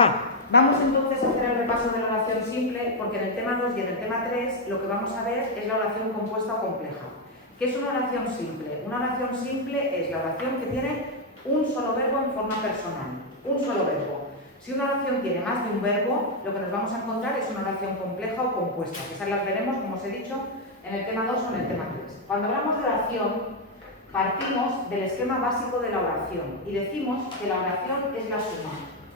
Vale, vamos entonces a hacer el repaso de la oración simple, porque en el tema 2 y en el tema 3 lo que vamos a ver es la oración compuesta o compleja. ¿Qué es una oración simple? Una oración simple es la oración que tiene un solo verbo en forma personal, un solo verbo. Si una oración tiene más de un verbo, lo que nos vamos a encontrar es una oración compleja o compuesta, que esas las veremos, como os he dicho, en el tema 2 o en el tema 3. Cuando hablamos de oración, partimos del esquema básico de la oración y decimos que la oración es la suma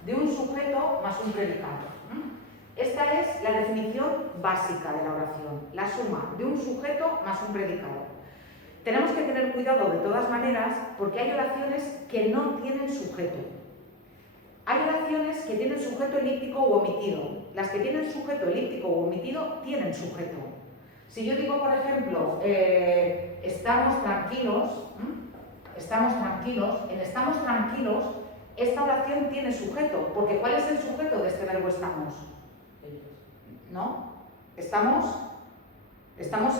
de un sujeto más un predicado. Esta es la definición básica de la oración, la suma de un sujeto más un predicado. Tenemos que tener cuidado de todas maneras porque hay oraciones que no tienen sujeto. Hay oraciones que tienen sujeto elíptico u omitido. Las que tienen sujeto elíptico u omitido tienen sujeto. Si yo digo, por ejemplo, estamos tranquilos, en estamos tranquilos, esta oración tiene sujeto, porque ¿cuál es el sujeto de este verbo estamos? ¿No? Estamos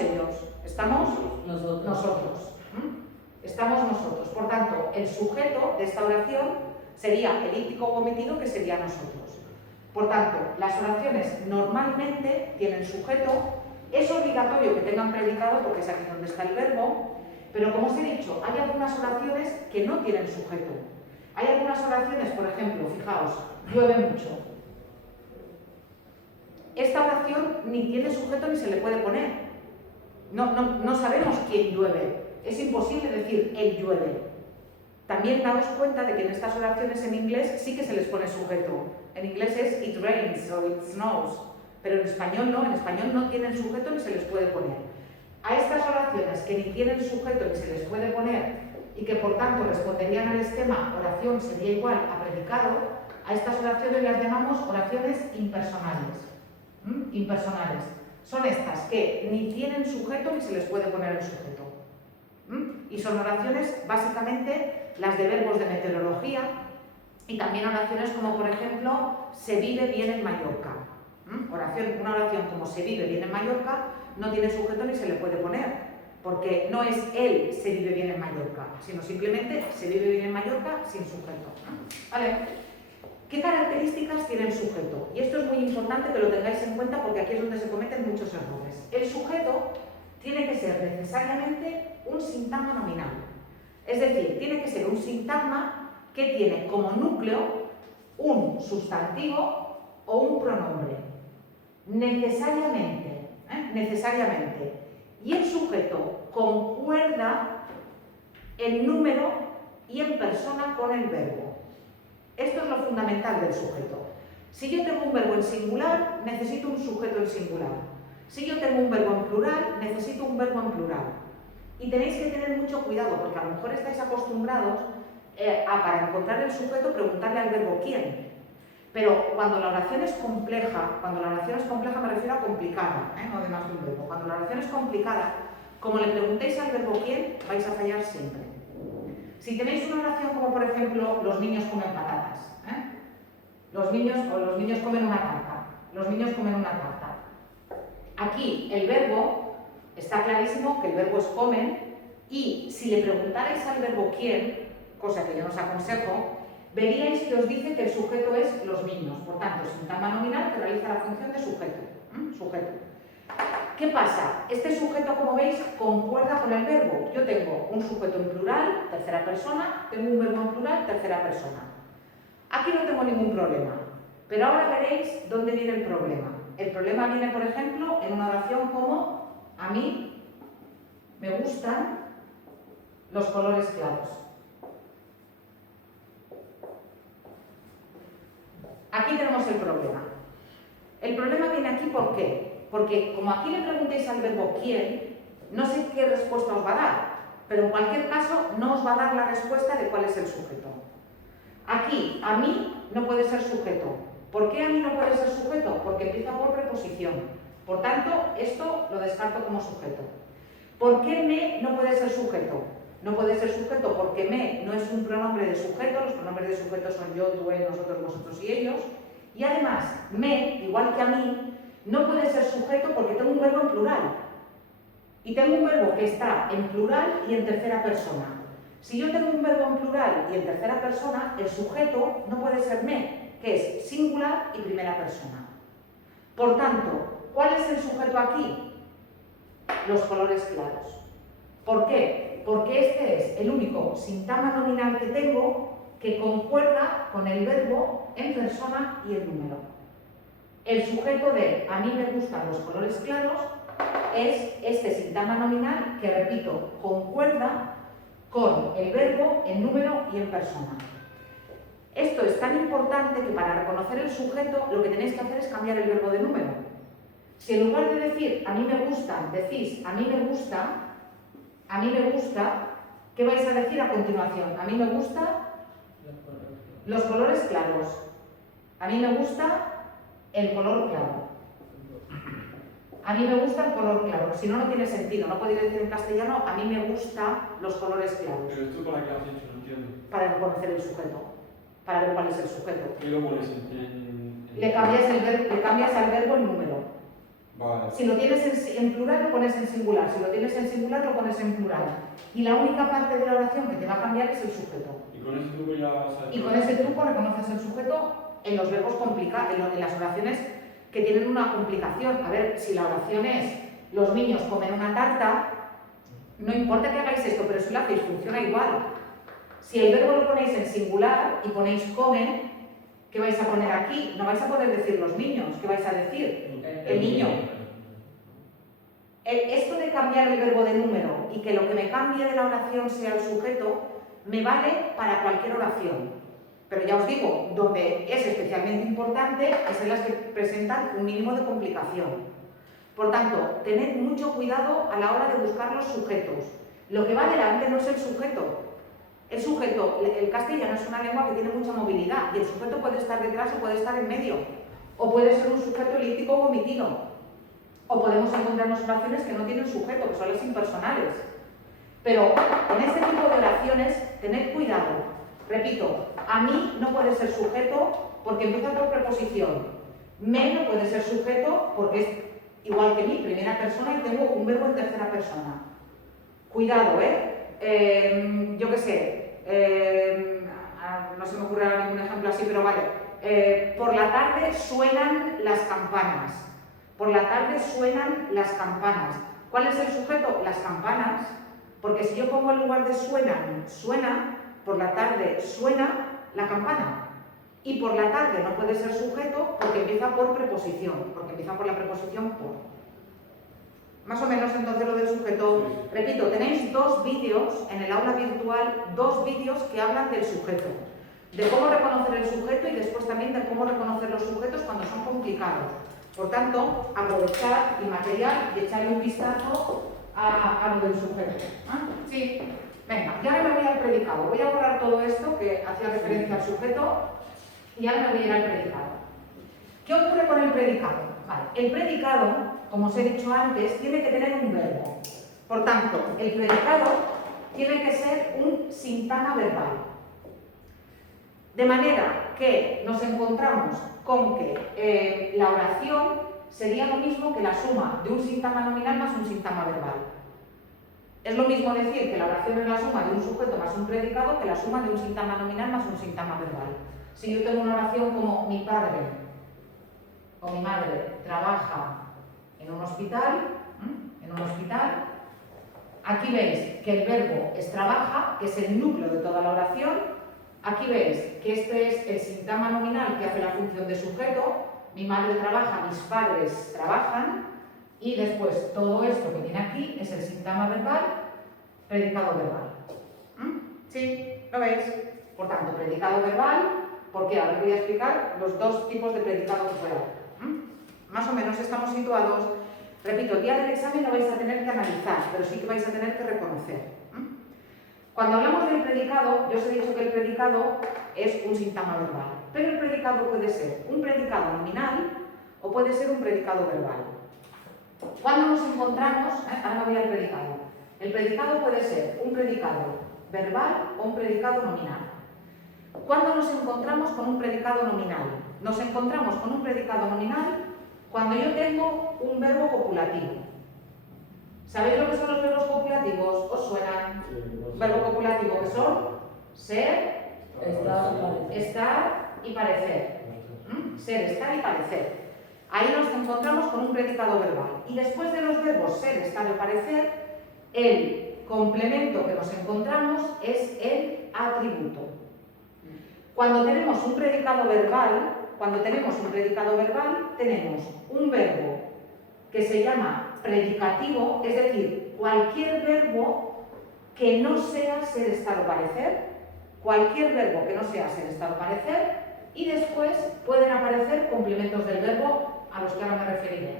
ellos, estamos nosotros. Estamos nosotros. Por tanto, el sujeto de esta oración sería elíptico o omitido, que sería nosotros. Por tanto, las oraciones normalmente tienen sujeto. Es obligatorio que tengan predicado porque es aquí donde está el verbo, pero como os he dicho, hay algunas oraciones que no tienen sujeto. Hay algunas oraciones, por ejemplo, fijaos, llueve mucho. Esta oración ni tiene sujeto ni se le puede poner. No sabemos quién llueve. Es imposible decir él llueve. También daos cuenta de que en estas oraciones en inglés sí que se les pone sujeto. En inglés es it rains o it snows, pero en español no tienen sujeto ni se les puede poner. A estas oraciones que ni tienen sujeto ni se les puede poner y que por tanto responderían al esquema oración sería igual a predicado, a estas oraciones las llamamos oraciones impersonales. Impersonales. Son estas que ni tienen sujeto ni se les puede poner el sujeto. Y son oraciones básicamente las de verbos de meteorología y también oraciones como por ejemplo se vive bien en Mallorca. Una oración como se vive bien en Mallorca no tiene sujeto ni se le puede poner, porque no es él se vive bien en Mallorca, sino simplemente se vive bien en Mallorca sin sujeto. ¿Vale? ¿Qué características tiene el sujeto? Y esto es muy importante que lo tengáis en cuenta porque aquí es donde se cometen muchos errores. El sujeto tiene que ser necesariamente un sintagma nominal. Es decir, tiene que ser un sintagma que tiene como núcleo un sustantivo o un pronombre. Necesariamente. Y el sujeto concuerda en número y en persona con el verbo. Esto es lo fundamental del sujeto. Si yo tengo un verbo en singular, necesito un sujeto en singular. Si yo tengo un verbo en plural, necesito un verbo en plural. Y tenéis que tener mucho cuidado, porque a lo mejor estáis acostumbrados a, para encontrar el sujeto, preguntarle al verbo quién. Pero cuando la oración es compleja me refiero a complicada, no de más de un verbo. Cuando la oración es complicada, como le preguntéis al verbo quién, vais a fallar siempre. Si tenéis una oración como, por ejemplo, los niños comen patatas, los niños comen una tarta, los niños comen una tarta. Aquí el verbo, está clarísimo que el verbo es comen, y si le preguntarais al verbo quién, cosa que yo no os aconsejo, veríais que os dice que el sujeto es los niños. Por tanto, sintagma nominal que realiza la función de sujeto. ¿Qué pasa? Este sujeto, como veis, concuerda con el verbo. Yo tengo un sujeto en plural, tercera persona, tengo un verbo en plural, tercera persona. Aquí no tengo ningún problema, pero ahora veréis dónde viene el problema. El problema viene, por ejemplo, en una oración como a mí me gustan los colores claros. Aquí tenemos el problema. El problema viene aquí, ¿por qué? Porque como aquí le preguntéis al verbo quién, no sé qué respuesta os va a dar, pero en cualquier caso no os va a dar la respuesta de cuál es el sujeto. Aquí, a mí no puede ser sujeto. ¿Por qué a mí no puede ser sujeto? Porque empieza por preposición. Por tanto, esto lo descarto como sujeto. ¿Por qué me no puede ser sujeto? No puede ser sujeto porque me no es un pronombre de sujeto, los pronombres de sujeto son yo, tú, él, nosotros, vosotros y ellos. Y además, me, igual que a mí, no puede ser sujeto porque tengo un verbo en plural. Y tengo un verbo que está en plural y en tercera persona. Si yo tengo un verbo en plural y en tercera persona, el sujeto no puede ser me, que es singular y primera persona. Por tanto, ¿cuál es el sujeto aquí? Los colores claros. ¿Por qué? Porque este es el único sintagma nominal que tengo que concuerda con el verbo en persona y el número. El sujeto de a mí me gustan los colores claros es este sintagma nominal que, repito, concuerda con el verbo en número y en persona. Esto es tan importante que para reconocer el sujeto lo que tenéis que hacer es cambiar el verbo de número. Si en lugar de decir a mí me gustan, decís a mí me gusta, ¿qué vais a decir a continuación? A mí me gustan los colores claros. A mí me gusta el color claro. A mí me gusta el color claro. Si no, no tiene sentido. No podéis decir en castellano a mí me gustan los colores claros. ¿Pero esto para qué has hecho? No entiendo. Para reconocer el sujeto. Para ver cuál es el sujeto. ¿Qué lo pones Le cambias al verbo el número. Vale. Si lo tienes en plural, lo pones en singular. Si lo tienes en singular, lo pones en plural. Y la única parte de la oración que te va a cambiar es el sujeto. Y con ese truco ya sabes. Y con ese truco reconoces el sujeto en los verbos complicados, en las oraciones que tienen una complicación. A ver, si la oración es los niños comen una tarta, no importa que hagáis esto, pero si lo hacéis funciona igual. Si el verbo lo ponéis en singular y ponéis comen, ¿qué vais a poner aquí? No vais a poder decir los niños, ¿qué vais a decir? El niño. Esto de cambiar el verbo de número y que lo que me cambie de la oración sea el sujeto, me vale para cualquier oración. Pero ya os digo, donde es especialmente importante es en las que presentan un mínimo de complicación. Por tanto, tened mucho cuidado a la hora de buscar los sujetos. Lo que va delante no es el sujeto. El sujeto, el castellano es una lengua que tiene mucha movilidad y el sujeto puede estar detrás o puede estar en medio. O puede ser un sujeto elíptico o omitido. O podemos encontrarnos oraciones que no tienen sujeto, que son las impersonales. Pero en este tipo de oraciones, tened cuidado. Repito, a mí no puede ser sujeto porque empieza por preposición. Me no puede ser sujeto porque es igual que mí, primera persona, y tengo un verbo en tercera persona. Cuidado, yo qué sé, no se me ocurre ahora ningún ejemplo así, pero vale. Por la tarde suenan las campanas. Por la tarde suenan las campanas. ¿Cuál es el sujeto? Las campanas. Porque si yo pongo en lugar de suenan, suena, por la tarde suena la campana. Y por la tarde no puede ser sujeto porque empieza por preposición, porque empieza por la preposición por. Más o menos entonces lo del sujeto. Repito, tenéis 2 vídeos en el aula virtual, 2 vídeos que hablan del sujeto. De cómo reconocer el sujeto y después también de cómo reconocer los sujetos cuando son complicados. Por tanto, aprovechar el material y echarle un vistazo a lo del sujeto. ¿Ah? Sí. Venga, y ahora me voy al predicado. Voy a borrar todo esto que hacía referencia al sujeto y ahora me voy a ir al predicado. ¿Qué ocurre con el predicado? Vale, el predicado, como os he dicho antes, tiene que tener un verbo. Por tanto, el predicado tiene que ser un sintagma verbal. De manera que nos encontramos con que la oración sería lo mismo que la suma de un sintagma nominal más un sintagma verbal. Es lo mismo decir que la oración es la suma de un sujeto más un predicado que la suma de un sintagma nominal más un sintagma verbal. Si yo tengo una oración como mi padre o mi madre trabaja en un hospital, aquí veis que el verbo es trabaja, que es el núcleo de toda la oración. Aquí veis que este es el sintagma nominal que hace la función de sujeto. Mi madre trabaja, mis padres trabajan. Y después todo esto que viene aquí es el sintagma verbal, predicado verbal. ¿Sí? ¿Lo veis? Por tanto, predicado verbal, porque ahora os voy a explicar los 2 tipos de predicado que puede haber. Más o menos estamos situados. Repito, el día del examen no vais a tener que analizar, pero sí que vais a tener que reconocer. Cuando hablamos del predicado, yo os he dicho que el predicado es un sintagma verbal, pero el predicado puede ser un predicado nominal o puede ser un predicado verbal. Cuando nos encontramos, ahora me voy al predicado. El predicado puede ser un predicado verbal o un predicado nominal. ¿Cuándo nos encontramos con un predicado nominal? Nos encontramos con un predicado nominal cuando yo tengo un verbo copulativo. ¿Sabéis lo que son los verbos copulativos? ¿Os suenan? Verbo copulativo que son ser, estar y parecer. Ser, estar y parecer. Ahí nos encontramos con un predicado verbal. Y después de los verbos ser, estar o parecer, el complemento que nos encontramos es el atributo. Cuando tenemos un predicado verbal, tenemos un verbo que se llama predicativo, es decir, cualquier verbo que no sea ser, estar o parecer, y después pueden aparecer complementos del verbo a los que ahora me referiré.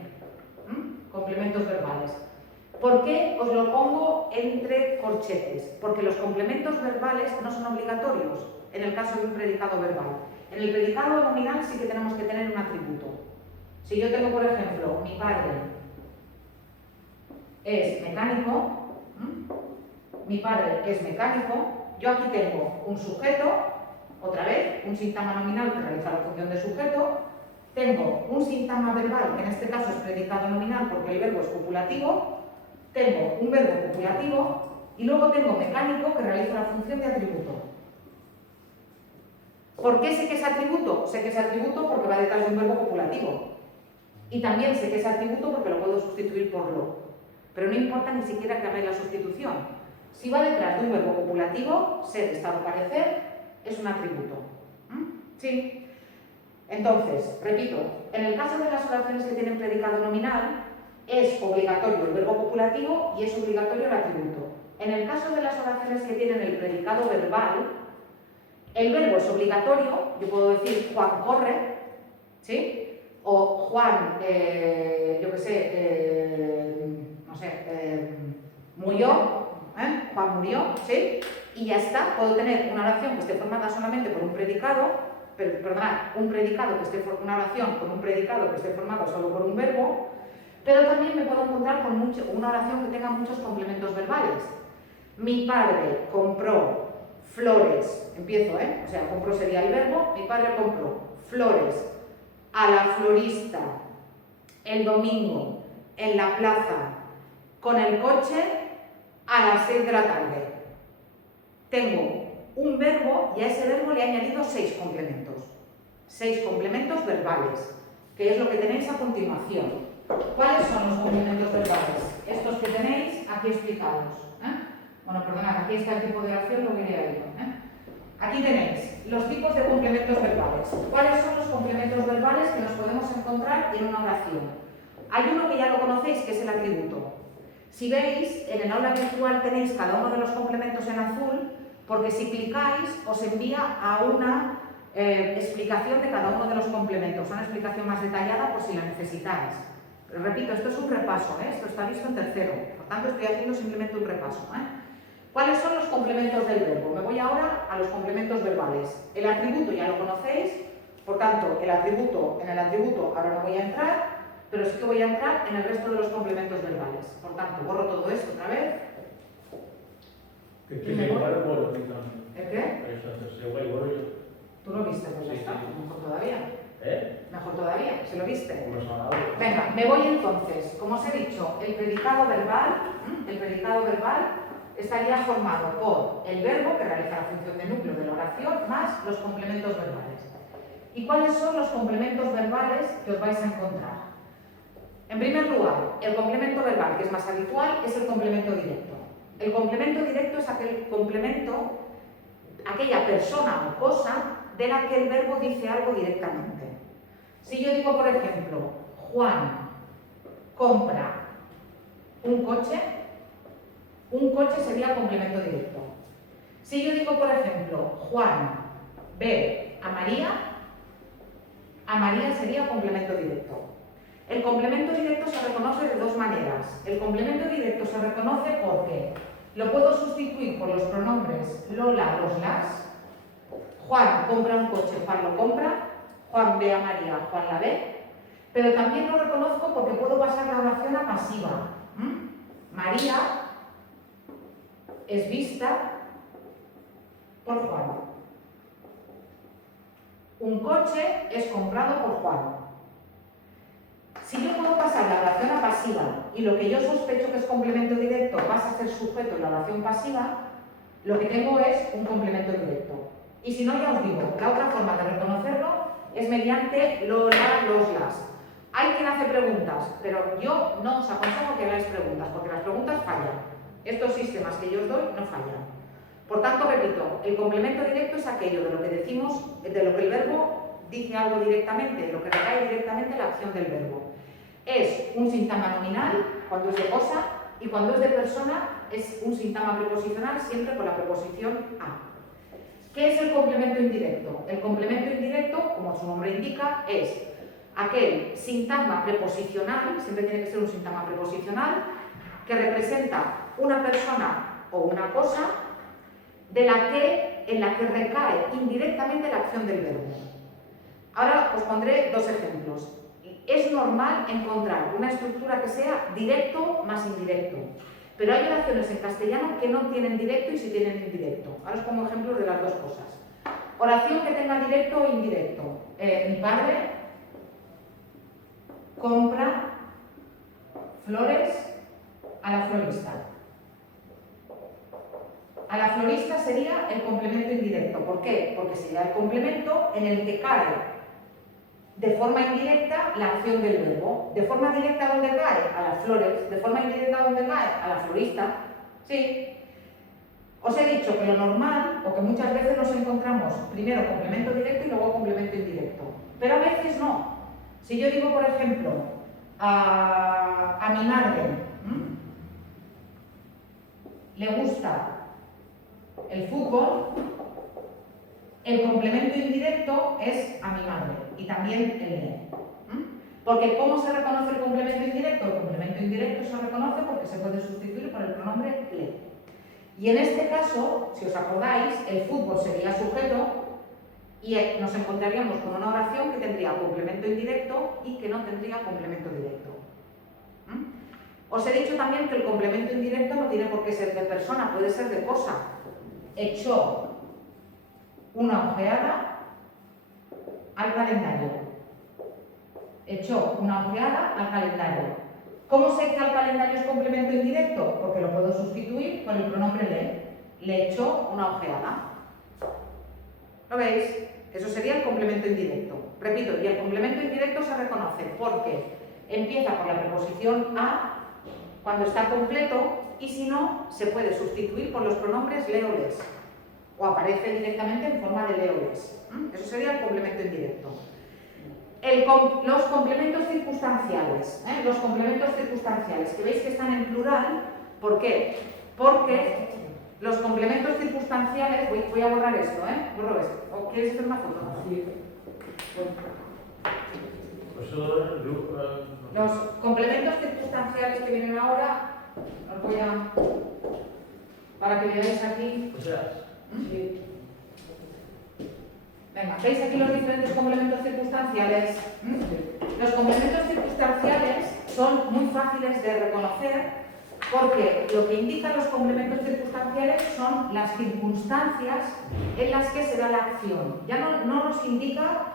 Complementos verbales. ¿Por qué os lo pongo entre corchetes? Porque los complementos verbales no son obligatorios en el caso de un predicado verbal. En el predicado nominal sí que tenemos que tener un atributo. Si yo tengo, por ejemplo, mi padre es mecánico, yo aquí tengo un sujeto, otra vez, un sintagma nominal que realiza la función de sujeto, tengo un sintagma verbal, que en este caso es predicado nominal porque el verbo es copulativo, tengo un verbo copulativo y luego tengo mecánico que realiza la función de atributo. ¿Por qué sé que es atributo? Sé que es atributo porque va detrás de un verbo copulativo. Y también sé que es atributo porque lo puedo sustituir por lo. Pero no importa ni siquiera que hagáis la sustitución. Si va detrás de un verbo copulativo, ser, estar o parecer, es un atributo. ¿Sí? Entonces, repito, en el caso de las oraciones que tienen predicado nominal, es obligatorio el verbo copulativo y es obligatorio el atributo. En el caso de las oraciones que tienen el predicado verbal, el verbo es obligatorio, yo puedo decir Juan corre, ¿sí? O Juan, murió, Juan murió, ¿sí? Y ya está, puedo tener una oración que esté formada solamente por un predicado, una oración con un predicado que esté formado solo por un verbo, pero también me puedo encontrar con una oración que tenga muchos complementos verbales. Mi padre compró flores, compró sería el verbo, mi padre compró flores a la florista el domingo en la plaza con el coche a las 6 de la tarde. Tengo un verbo y a ese verbo le he añadido 6 complementos. 6 complementos verbales, que es lo que tenéis a continuación. ¿Cuáles son los complementos verbales? Estos que tenéis aquí explicados. Aquí está el tipo de oración, lo iré a ir. Aquí tenéis los tipos de complementos verbales. ¿Cuáles son los complementos verbales que nos podemos encontrar en una oración? Hay uno que ya lo conocéis, que es el atributo. Si veis, en el aula virtual tenéis cada uno de los complementos en azul, porque si clicáis os envía a una explicación de cada uno de los complementos, una explicación más detallada por si la necesitáis. Pero repito, esto es un repaso, esto está visto en tercero, por tanto estoy haciendo simplemente un repaso. ¿Cuáles son los complementos del verbo? Me voy ahora a los complementos verbales. El atributo ya lo conocéis, por tanto, en el atributo ahora no voy a entrar, pero sí que voy a entrar en el resto de los complementos verbales. Por tanto, borro todo esto otra vez. ¿El qué? ¿Tú lo viste? Pues ya está, mejor todavía. Mejor todavía, ¿se lo viste? Venga, me voy entonces. Como os he dicho, el predicado verbal estaría formado por el verbo que realiza la función de núcleo de la oración más los complementos verbales. ¿Y cuáles son los complementos verbales que os vais a encontrar? En primer lugar, el complemento verbal, que es más habitual, es el complemento directo. El complemento directo es aquel complemento, aquella persona o cosa de la que el verbo dice algo directamente. Si yo digo, por ejemplo, Juan compra un coche sería complemento directo. Si yo digo, por ejemplo, Juan ve a María sería complemento directo. El complemento directo se reconoce de dos maneras. El complemento directo se reconoce porque lo puedo sustituir por los pronombres Lola, los, las. Juan compra un coche, Juan lo compra. Juan ve a María, Juan la ve. Pero también lo reconozco porque puedo pasar la oración a pasiva. María es vista por Juan. Un coche es comprado por Juan. Si yo puedo pasar la oración a pasiva y lo que yo sospecho que es complemento directo pasa a ser sujeto en la oración pasiva, lo que tengo es un complemento directo. Y si no, ya os digo, la otra forma de reconocerlo es mediante lo, la, los, las. Hay quien hace preguntas, pero yo no os aconsejo que hagáis preguntas, porque las preguntas fallan. Estos sistemas que yo os doy no fallan. Por tanto, repito, el complemento directo es aquello de lo que decimos, de lo que el verbo dice algo directamente, de lo que recae directamente la acción del verbo. Es un sintagma nominal cuando es de cosa y cuando es de persona es un sintagma preposicional siempre con la preposición a. ¿Qué es el complemento indirecto? El complemento indirecto, como su nombre indica, es aquel sintagma preposicional, siempre tiene que ser un sintagma preposicional, que representa una persona o una cosa en la que recae indirectamente la acción del verbo. Ahora os pondré dos ejemplos. Es normal encontrar una estructura que sea directo más indirecto, pero hay oraciones en castellano que no tienen directo y sí tienen indirecto. Ahora os pongo ejemplos de las dos cosas. Oración que tenga directo o indirecto. Mi padre compra flores a la florista. A la florista sería el complemento indirecto. ¿Por qué? Porque sería el complemento en el que cae de forma indirecta la acción del verbo. ¿De forma directa dónde cae? A las flores. ¿De forma indirecta dónde cae? A la florista. Sí. Os he dicho que lo normal, o que muchas veces nos encontramos primero complemento directo y luego complemento indirecto. Pero a veces no. Si yo digo, por ejemplo, a mi madre le gusta el fútbol, el complemento indirecto es a mi madre y también el le. Porque ¿cómo se reconoce el complemento indirecto? El complemento indirecto se reconoce porque se puede sustituir por el pronombre le. Y en este caso, si os acordáis, el fútbol sería sujeto y nos encontraríamos con una oración que tendría complemento indirecto y que no tendría complemento directo. Os he dicho también que el complemento indirecto no tiene por qué ser de persona, puede ser de cosa. Echó una ojeada al calendario. Echó una ojeada al calendario. ¿Cómo sé que al calendario es complemento indirecto? Porque lo puedo sustituir por el pronombre le. Le echó una ojeada. ¿Lo veis? Eso sería el complemento indirecto. Repito, y el complemento indirecto se reconoce porque empieza por la preposición a cuando está completo y si no, se puede sustituir por los pronombres le o les. O aparece directamente en forma de le o les. Eso sería el complemento indirecto. Los complementos circunstanciales. Los complementos circunstanciales, que veis que están en plural. ¿Por qué? Porque los complementos circunstanciales... Voy a borrar esto, borro esto. ¿O quieres hacer una foto? Sí. Los complementos circunstanciales que vienen ahora, os voy a... para que veáis aquí. Sí. Venga, ¿veis aquí los diferentes complementos circunstanciales? Los complementos circunstanciales son muy fáciles de reconocer porque lo que indican los complementos circunstanciales son las circunstancias en las que se da la acción. Ya no nos indica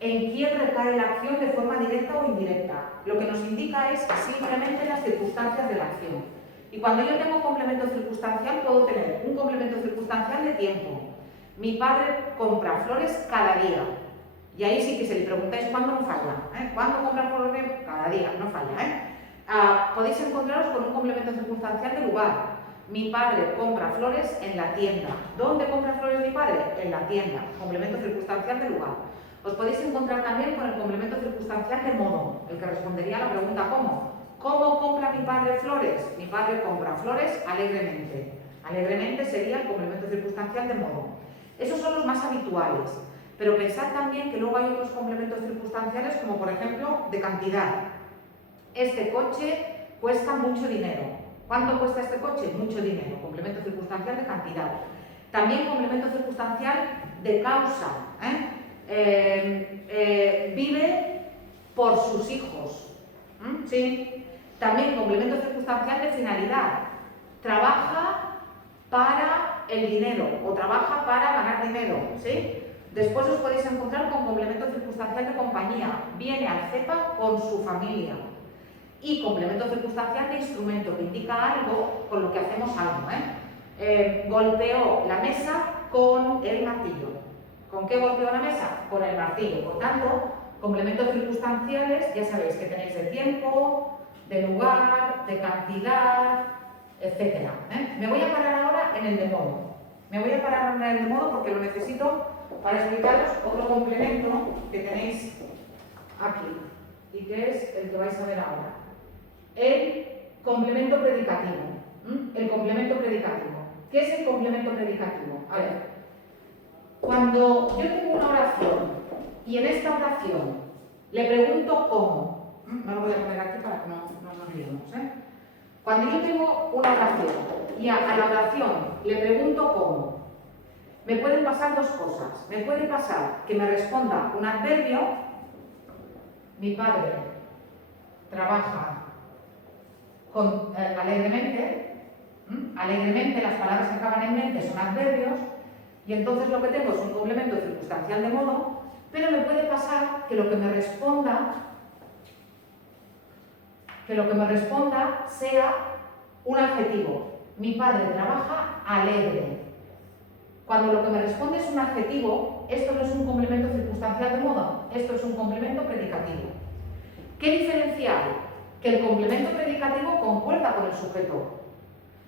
en quién recae la acción de forma directa o indirecta. Lo que nos indica es simplemente las circunstancias de la acción. Y cuando yo tengo complemento circunstancial, puedo tener un complemento circunstancial de tiempo. Mi padre compra flores cada día. Y ahí sí que si le preguntáis cuándo no falla. ¿Cuándo compra flores? Cada día, no falla. Podéis encontraros con un complemento circunstancial de lugar. Mi padre compra flores en la tienda. ¿Dónde compra flores mi padre? En la tienda. Complemento circunstancial de lugar. Os podéis encontrar también con el complemento circunstancial de modo, el que respondería a la pregunta ¿cómo? ¿Cómo compra mi padre flores? Mi padre compra flores alegremente. Alegremente sería el complemento circunstancial de modo. Esos son los más habituales, pero pensad también que luego hay otros complementos circunstanciales como por ejemplo de cantidad. Este coche cuesta mucho dinero. ¿Cuánto cuesta este coche? Mucho dinero. Complemento circunstancial de cantidad. También complemento circunstancial de causa. Vive por sus hijos. ¿Sí? También complemento circunstancial de finalidad. Trabaja para el dinero o trabaja para ganar dinero. ¿Sí? Después os podéis encontrar con complemento circunstancial de compañía. Viene al CEPA con su familia. Y complemento circunstancial de instrumento, que indica algo con lo que hacemos algo. Golpeó la mesa con el martillo. ¿Con qué golpeo la mesa? Con el martillo. Por tanto, complementos circunstanciales, ya sabéis que tenéis de tiempo, de lugar, de cantidad, etc. Me voy a parar ahora en el de modo. Me voy a parar ahora en el de modo porque lo necesito para explicaros otro complemento que tenéis aquí y que es el que vais a ver ahora. El complemento predicativo. El complemento predicativo. ¿Qué es el complemento predicativo? A ver, cuando yo tengo una oración y en esta oración le pregunto cómo, no lo voy a poner aquí para que no nos liemos, Cuando yo tengo una oración y a la oración le pregunto cómo, me pueden pasar dos cosas. Me puede pasar que me responda un adverbio, mi padre trabaja alegremente, alegremente, las palabras que acaban en mente son adverbios, y entonces lo que tengo es un complemento circunstancial de modo, pero me puede pasar que lo que me responda sea un adjetivo. Mi padre trabaja alegre. Cuando lo que me responde es un adjetivo, esto no es un complemento circunstancial de modo, esto es un complemento predicativo. ¿Qué diferencia hay? Que el complemento predicativo concuerda con el sujeto.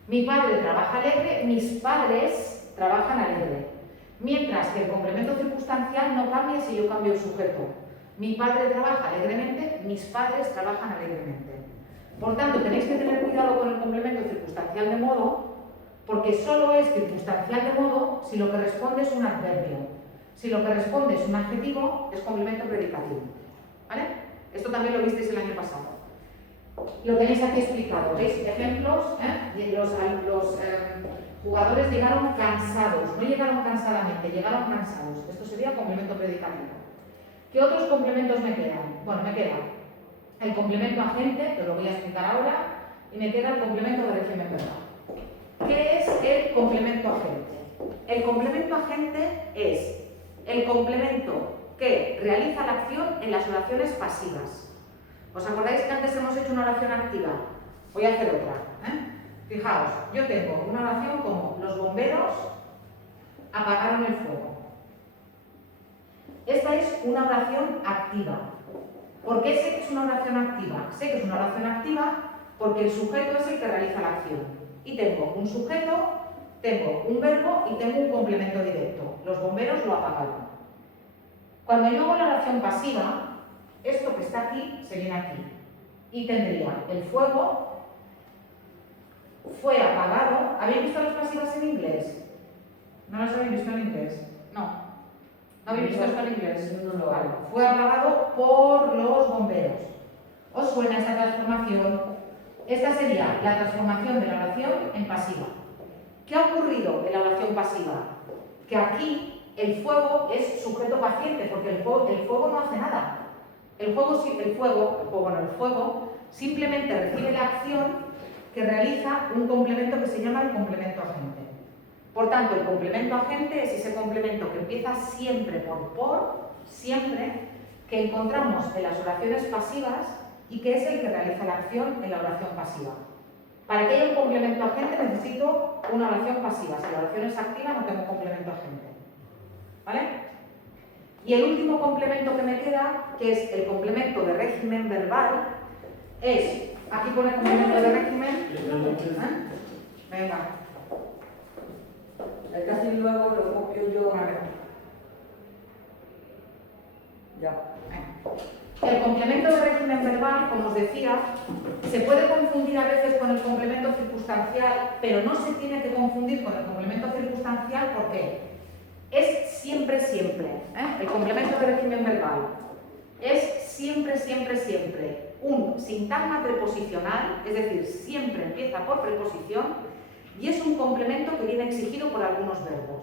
Mi padre trabaja alegre, mis padres trabajan alegre. Mientras que el complemento circunstancial no cambia si yo cambio el sujeto. Mi padre trabaja alegremente, mis padres trabajan alegremente. Por tanto, tenéis que tener cuidado con el complemento circunstancial de modo, porque solo es circunstancial de modo si lo que responde es un adverbio. Si lo que responde es un adjetivo, es complemento predicativo. ¿Vale? Esto también lo visteis el año pasado. Lo tenéis aquí explicado. ¿Veis ejemplos? Los jugadores llegaron cansados. No llegaron cansadamente, llegaron cansados. Esto sería complemento predicativo. ¿Qué otros complementos me quedan? Bueno, me queda el complemento agente, que lo voy a explicar ahora, y me queda el complemento de régimen verbal. ¿Qué es el complemento agente? El complemento agente es el complemento que realiza la acción en las oraciones pasivas. ¿Os acordáis que antes hemos hecho una oración activa? Voy a hacer otra. Fijaos, yo tengo una oración como los bomberos apagaron el fuego. Esta es una oración activa. ¿Por qué sé que es una oración activa? Sé que es una oración activa porque el sujeto es el que realiza la acción. Y tengo un sujeto, tengo un verbo y tengo un complemento directo. Los bomberos lo apagaron. Cuando yo hago la oración pasiva, esto que está aquí se viene aquí. Y tendría el fuego fue apagado. ¿Habéis visto las pasivas en inglés? ¿No las habéis visto en inglés? No. ¿No habéis visto esto en inglés? No. Vale. Fue apagado por los bomberos. ¿Os suena esta transformación? Esta sería la transformación de la oración en pasiva. ¿Qué ha ocurrido en la oración pasiva? Que aquí el fuego es sujeto paciente, porque el fuego no hace nada. El fuego simplemente recibe la acción que realiza un complemento que se llama el complemento agente. Por tanto, el complemento agente es ese complemento que empieza siempre por, siempre, que encontramos en las oraciones pasivas y que es el que realiza la acción en la oración pasiva. Para que haya un complemento agente necesito una oración pasiva. Si la oración es activa no tengo complemento agente. ¿Vale? Y el último complemento que me queda, que es el complemento de régimen verbal, es, aquí pone complemento de régimen, venga, El casi luego lo copio yo. vale. Ya. El complemento de régimen verbal, como os decía, se puede confundir a veces con el complemento circunstancial, pero no se tiene que confundir con el complemento circunstancial porque es siempre, el complemento de régimen verbal es siempre un sintagma preposicional, es decir, siempre empieza por preposición y es un complemento que viene exigido por algunos verbos.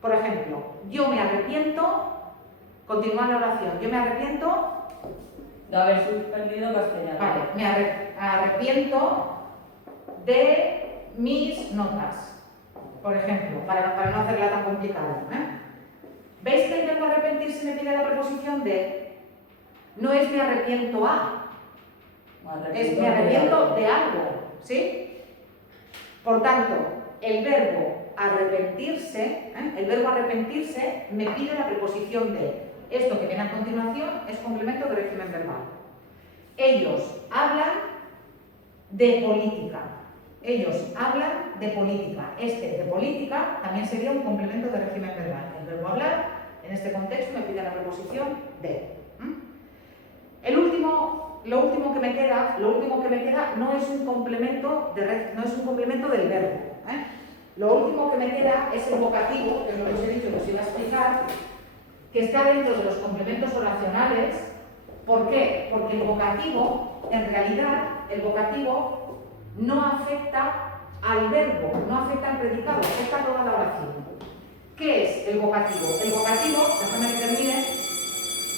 Por ejemplo, yo me arrepiento, continúa la oración, yo me arrepiento De haber suspendido castellano. Vale, me arrepiento de mis notas, por ejemplo, para no hacerla tan complicada. ¿Veis que el verbo arrepentirse me pide la preposición de? No es me arrepiento a, es me arrepiento de algo, ¿sí? Por tanto, el verbo arrepentirse, el verbo arrepentirse me pide la preposición de. Esto que viene a continuación es complemento de régimen verbal. Ellos hablan de política. Ellos hablan de política. Este de política también sería un complemento de régimen verbal. El verbo hablar, en este contexto, me pide la preposición de. Lo último que me queda no es un complemento del verbo. Lo último que me queda es el vocativo, que es lo que os he dicho que os iba a explicar, que está dentro de los complementos oracionales. ¿Por qué? Porque el vocativo, en realidad, el vocativo no afecta al verbo, no afecta al predicado, afecta a toda la oración. ¿Qué es el vocativo? El vocativo, déjame que termine,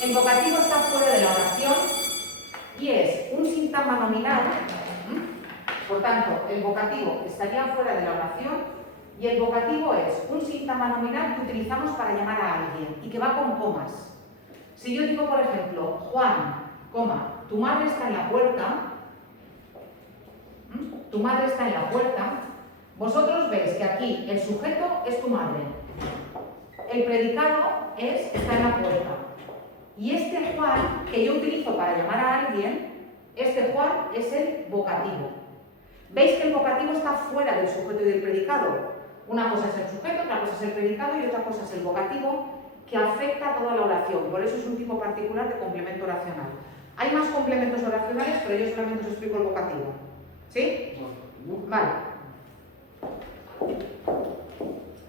el vocativo está fuera de la oración y es un sintagma nominal. Por tanto, el vocativo estaría fuera de la oración y el vocativo es un sintagma nominal que utilizamos para llamar a alguien y que va con comas. Si yo digo, por ejemplo, Juan, coma, tu madre está en la puerta, tu madre está en la puerta, vosotros veis que aquí el sujeto es tu madre, el predicado está en la puerta. Y este Juan, que yo utilizo para llamar a alguien, este Juan es el vocativo. ¿Veis que el vocativo está fuera del sujeto y del predicado? Una cosa es el sujeto, otra cosa es el predicado y otra cosa es el vocativo, que afecta a toda la oración. Por eso es un tipo particular de complemento oracional. Hay más complementos oracionales, pero yo solamente os explico el vocativo. ¿Sí? Bueno, Vale.